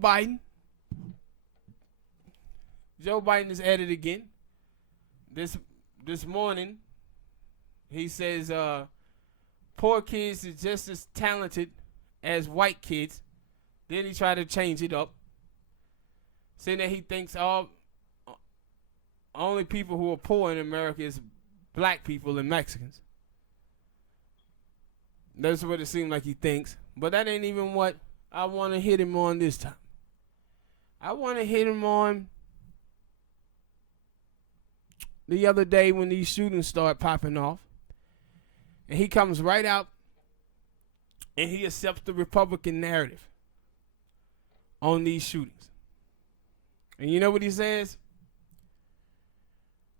Biden. Joe Biden is at it again. This morning, he says poor kids is just as talented as white kids. Then he tried to change it up, saying that he thinks only people who are poor in America is black people and Mexicans. That's what it seems like he thinks. But that ain't even what I want to hit him on this time. I want to hit him on the other day when these shootings start popping off. And he comes right out and he accepts the Republican narrative on these shootings. And you know what he says?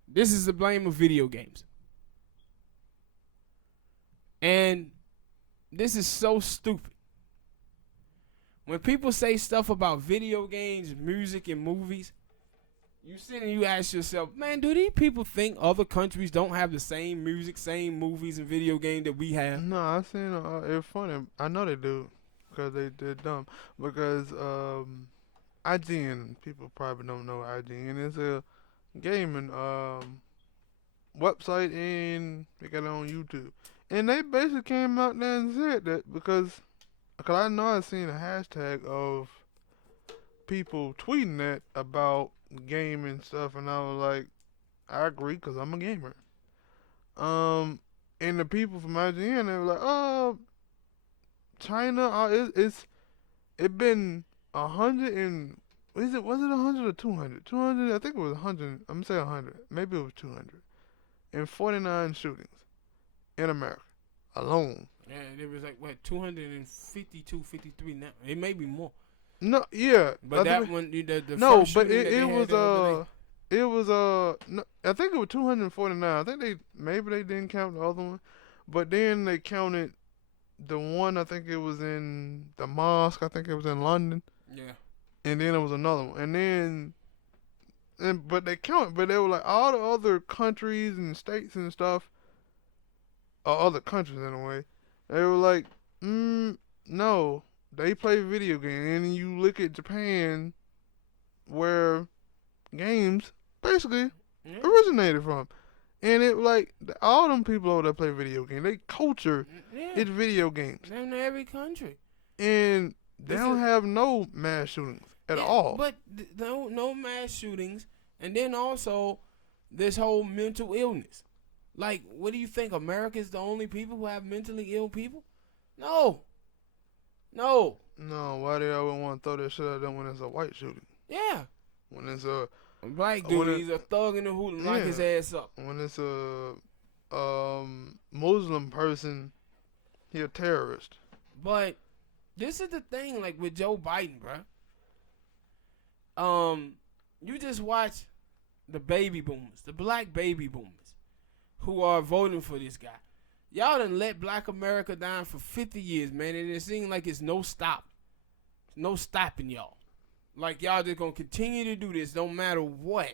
This is the blame of video games. And this is so stupid. When people say stuff about video games, music, and movies, you sit and you ask yourself, man, do these people think other countries don't have the same music, same movies, and video games that we have? No, I seen it's funny. I know they do because they're dumb. Because IGN, people probably don't know IGN is a gaming website, and they got it on YouTube. And they basically came out there and said that because I know I seen a hashtag of people tweeting that about gaming stuff, and I was like, I agree because I'm a gamer. And the people from IGN, they were like, oh, China, it been 100 and was it 100 or 200? 200, I think it was 100. I'm gonna say 100. Maybe it was 200. And 49 shootings in America alone. Yeah, it was like, what, 252, 53 now. It may be more. No, yeah. But that one, the no, first but it was no, I think it was 249. I think maybe they didn't count the other one, but then they counted the one. I think it was in the mosque. I think it was in London. Yeah. And then there was another one, but they counted, but they were like all the other countries and states and stuff, or other countries in a way. They were like, no, they play video games, and you look at Japan, where games basically originated from, and it like all them people over there play video games. They culture it's video games. In every country, and they don't have no mass shootings at all. But no mass shootings, and then also this whole mental illness. Like, what do you think? America is the only people who have mentally ill people? No. Why they always want to throw that shit at them when it's a white shooting? Yeah. When it's a black dude, he's a thug in the hood and lock his ass up. When it's a Muslim person, he a terrorist. But this is the thing, like with Joe Biden, bruh. You just watch the baby boomers, the black baby boomers, who are voting for this guy. Y'all done let black America down for 50 years, man, and it seems like it's no stopping y'all. Like, y'all just gonna continue to do this no matter what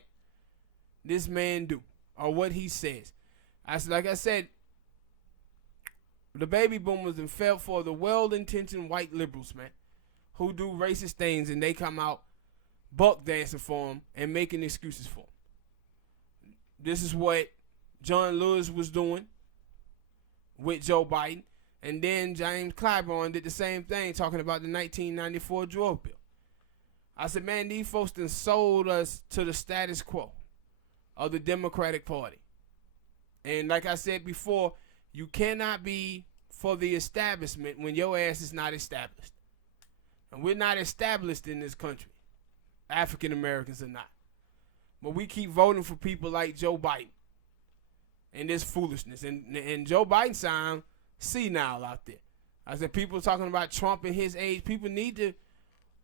this man do or what he says. Like I said, the baby boomers done fell for the well-intentioned white liberals, man, who do racist things, and they come out buck dancing for them and making excuses for them. This is what John Lewis was doing with Joe Biden, and then James Clyburn did the same thing, talking about the 1994 drug bill. I said, man, these folks done sold us to the status quo of the Democratic Party. And like I said before, you cannot be for the establishment when your ass is not established. And we're not established in this country. African Americans are not. But we keep voting for people like Joe Biden and this foolishness. And Joe Biden sound senile out there. I said, people talking about Trump and his age, people need to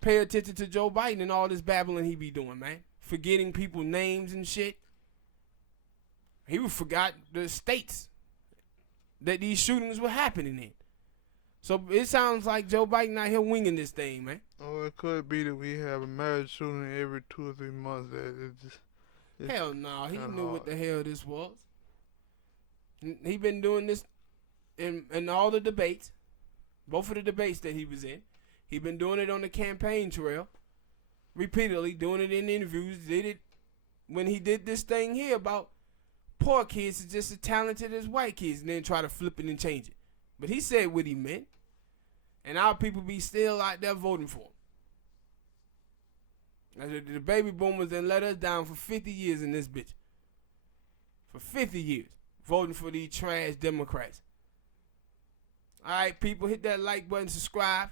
pay attention to Joe Biden and all this babbling he be doing, man. Forgetting people's names and shit. He forgot the states that these shootings were happening in. So it sounds like Joe Biden out here winging this thing, man. Oh, it could be that we have a mass shooting every 2 or 3 months. Hell no, he knew what the hell this was. He been doing this in all the debates, both of the debates that he was in. He been doing it on the campaign trail. repeatedly, doing it in interviews, did it when he did this thing here about poor kids are just as talented as white kids, and then try to flip it and change it. But he said what he meant, and our people be still out there voting for him. The baby boomers then let us down for 50 years in this bitch. For 50 years, voting for these trash Democrats. All right, people, hit that like button, subscribe.